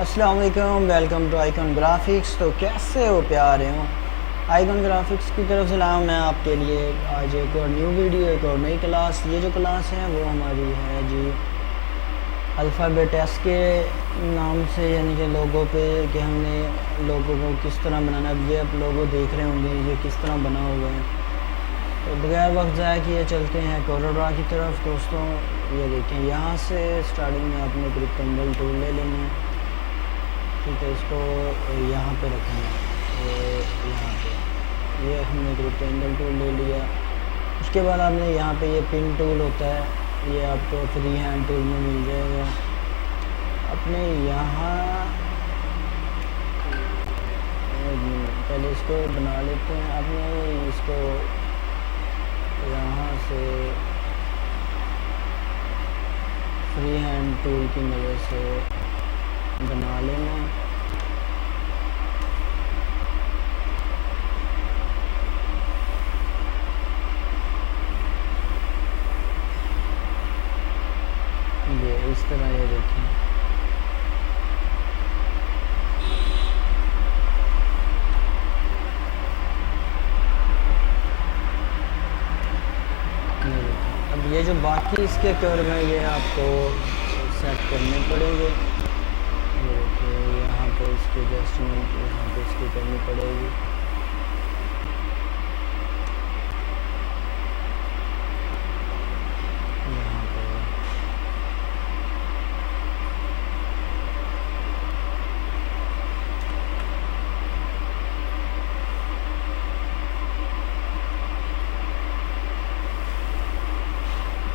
अस्सलाम वालेकुम, welcome to icon graphics. तो कैसे हो प्यारे हो? आइकॉन ग्राफिक्स की तरफ से लाया मैं आपके लिए आज एक और न्यू वीडियो, एक और नई क्लास। ये जो क्लास है वो हमारी है जी अल्फ़ाबेट एस के नाम से, यानी कि लोगों पे कि हमने लोगों को किस तरह बनाना। अब ये आप लोगो देख रहे होंगे ये किस तरह बना हुआ है। तो बगैर वक्त ज़ाया किए चलते हैं कोरोड्रा की तरफ। दोस्तों ये देखें, यहाँ से स्टार्टिंग में आपने एक रेक्टेंगल टूल ले लेना है, ठीक है। इसको यहाँ पे रखना है, यहाँ पे ये हमने एक रेक्टेंगल टूल ले लिया। उसके बाद आपने यहाँ पे ये पिन टूल होता है, ये आपको फ्री हैंड टूल में मिल जाएगा। अपने यहाँ पहले इसको बना लेते हैं। आपने इसको यहाँ से फ्री हैंड टूल की मदद से बना लेना। ये इस तरह, ये देखें, अब ये जो बाकी इसके कर्व हैं ये आपको सेट करने पड़ेंगे। ये देखिए यहाँ पे इसकी एडजस्टमेंट यहाँ पे इसकी करनी पड़ेगी। यहाँ पे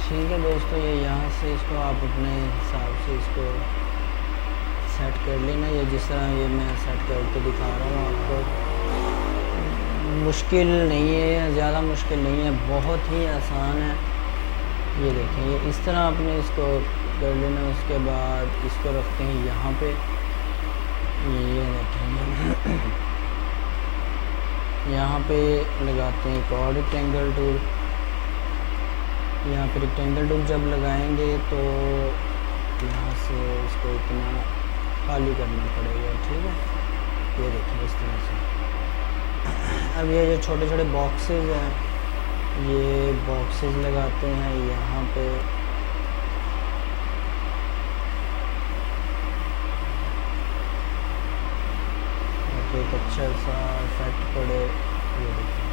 ठीक है दोस्तों, ये यहाँ से इसको आप अपने हिसाब से इसको सेट कर लेना। ये जिस तरह ये मैं सेट करके दिखा रहा हूँ आपको, मुश्किल नहीं है, ज़्यादा मुश्किल नहीं है, बहुत ही आसान है। ये देखें, ये इस तरह आपने इसको कर लेना। उसके बाद इसको रखते हैं यहाँ पे, ये देखें यहाँ पे लगाते हैं एक और रेक्टेंगल टूल। यहाँ पे रेक्टेंगल टूल जब लगाएंगे तो यहाँ से इसको इतना खाली करना पड़ेगा, ठीक है। ये देखिए इस तरह से। अब ये जो छोटे छोटे बॉक्सेस हैं, ये बॉक्सेस लगाते हैं यहाँ पे। एक अच्छा सा इफेक्ट पड़े। ये देखिए,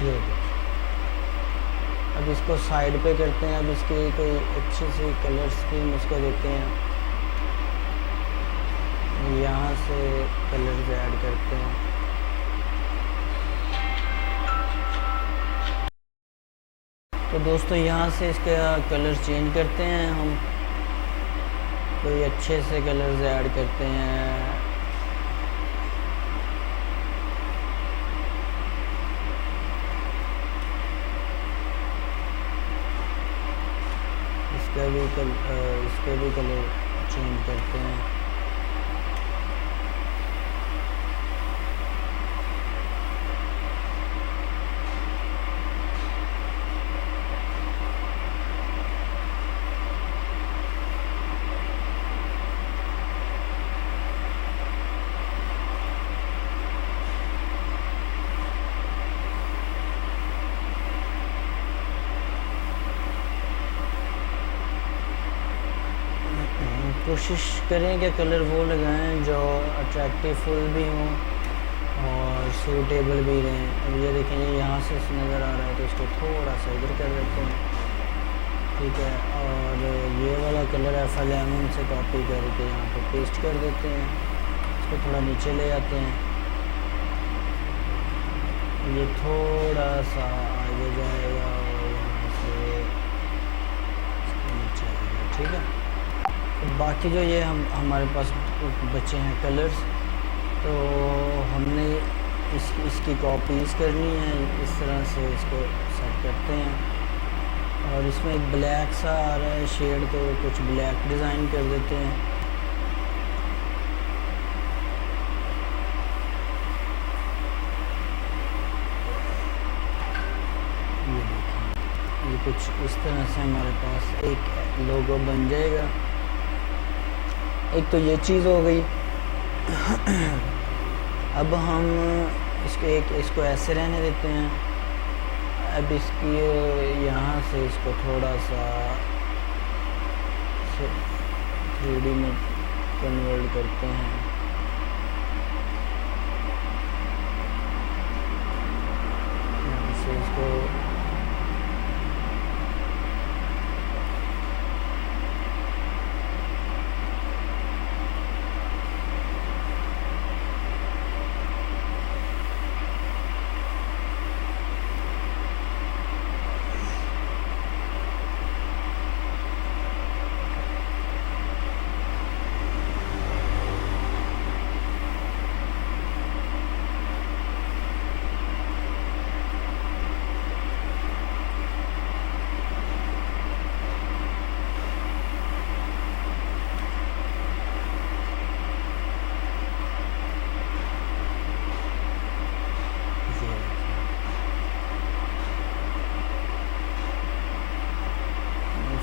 ये देखिए। अब इसको साइड पे करते हैं। अब इसकी कोई अच्छी सी कलर स्कीम उसको देते हैं, यहाँ से कलर्स ऐड करते हैं। तो दोस्तों यहाँ से इसका कलर चेंज करते हैं हम, कोई अच्छे से कलर्स ऐड करते हैं। इसके भी कलर चेंज करते हैं। कोशिश करें कि कलर वो लगाएं जो अट्रैक्टिव फुल भी हों और सूटेबल भी रहें। अब ये देखें, ये यहाँ से नज़र आ रहा है तो इसको थोड़ा सा इधर कर देते हैं, ठीक है। और ये वाला कलर F11 से कॉपी करके यहाँ पे पेस्ट कर देते हैं। इसको थोड़ा नीचे ले आते हैं, ये थोड़ा सा आगे जाएगा और यहाँ से नीचे आएगा, ठीक है। बाकी जो ये हमारे पास बचे हैं कलर्स, तो हमने इसकी कॉपीज़ करनी है। इस तरह से इसको सेट करते हैं और इसमें एक ब्लैक सा आ रहा है शेड, तो कुछ ब्लैक डिज़ाइन कर देते हैं। ये देखिए, ये कुछ इस तरह से हमारे पास एक लोगो बन जाएगा। एक तो ये चीज़ हो गई। अब हम इसको ऐसे रहने देते हैं। अब इसकी यहाँ से इसको थोड़ा सा 3D में कन्वर्ट करते हैं। यहाँ से इसको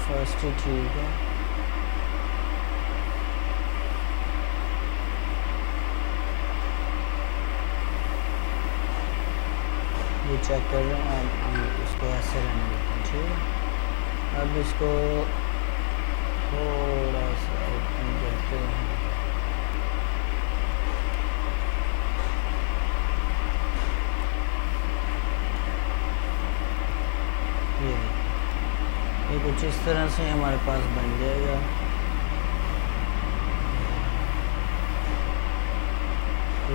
फर्स्ट ही ठीक है। ये चेक कर रहे हैं, अब इसको ऐसे रहने देते हैं, ठीक है। अब इसको थोड़ा सा ओपन करते हैं। ये कुछ इस तरह से हमारे पास बन जाएगा।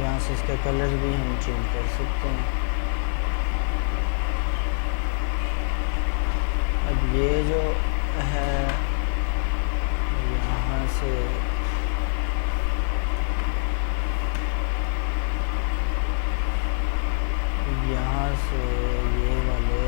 यहाँ से इसका कलर भी हम चेंज कर सकते हैं। अब ये जो है यहाँ से ये वाले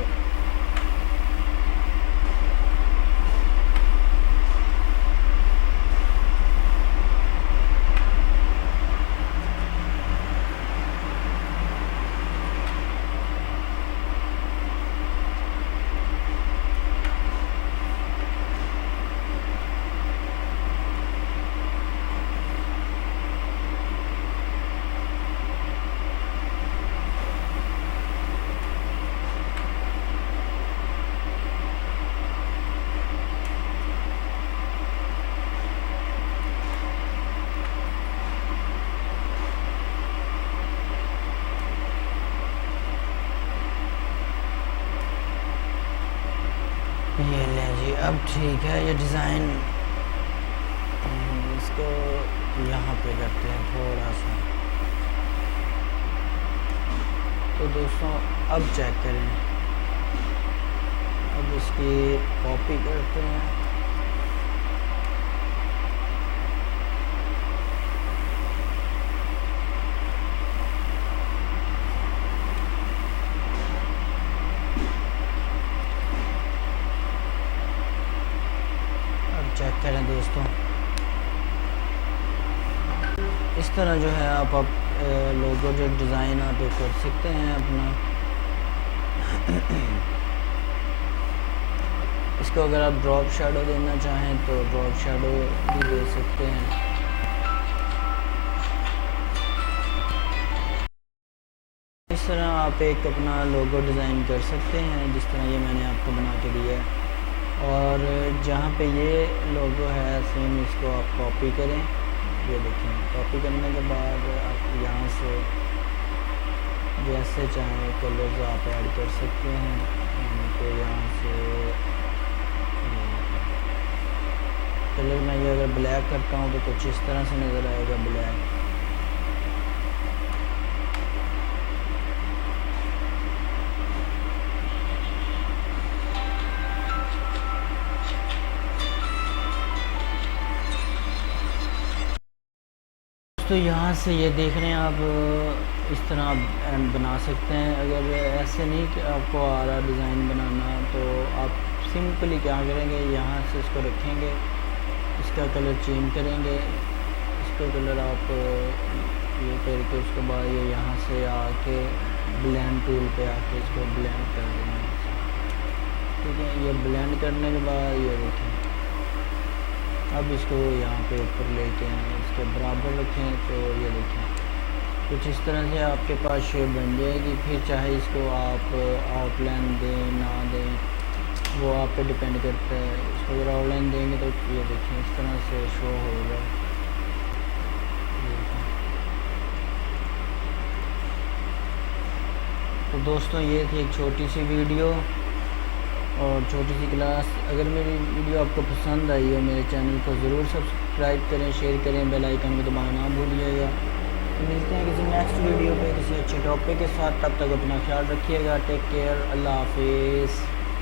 ये ले जी। अब ठीक है, ये डिज़ाइन इसको यहाँ पे करते हैं थोड़ा सा। तो दोस्तों अब चेक करें, अब इसकी कॉपी करते हैं। चेक करें दोस्तों, इस तरह जो है आप लोगो जो डिज़ाइन आप कर सकते हैं अपना। इसको अगर आप ड्रॉप शैडो देना चाहें तो ड्रॉप शैडो भी दे सकते हैं। इस तरह आप एक अपना लोगो डिज़ाइन कर सकते हैं, जिस तरह ये मैंने आपको बना के दिया है। और जहाँ पे ये लोगो है सेम इसको आप कॉपी करें। ये देखें, कॉपी करने के बाद आप यहाँ से जैसे चाहें कलर्स आप ऐड कर सकते हैं। तो यहाँ से कलर मैं ये अगर ब्लैक करता हूँ तो कुछ इस तरह से नज़र आएगा ब्लैक। तो यहाँ से ये देख रहे हैं आप, इस तरह आप बना सकते हैं। अगर ऐसे नहीं कि आपको आ रहा डिज़ाइन बनाना, तो आप सिंपली क्या करेंगे, यहाँ से इसको रखेंगे, इसका कलर चेंज करेंगे, इसका कलर आप ये करके उसके बाद ये यहाँ से आके ब्लेंड टूल पे आके इसको ब्लेंड कर देंगे। ठीक है, ये ब्लेंड करने के बाद ये देखें, अब इसको यहाँ पे ऊपर लेके आए, इसके बराबर रखें, तो ये देखें कुछ इस तरह से आपके पास शेप बन जाएगी। फिर चाहे इसको आप आउटलाइन दें ना दें, वो आप पे डिपेंड करता है। इसको अगर आउटलाइन देंगे तो ये देखें इस तरह से शो होगा। तो दोस्तों ये थी एक छोटी सी वीडियो और छोटी सी क्लास। अगर मेरी वीडियो आपको पसंद आई हो, मेरे चैनल को ज़रूर सब्सक्राइब करें, शेयर करें, बेल आइकन को दबाना ना भूलिएगा। तो मिलते हैं किसी नेक्स्ट वीडियो पे किसी अच्छे टॉपिक के साथ। तब तक अपना ख्याल रखिएगा। टेक केयर, अल्लाह हाफिज़।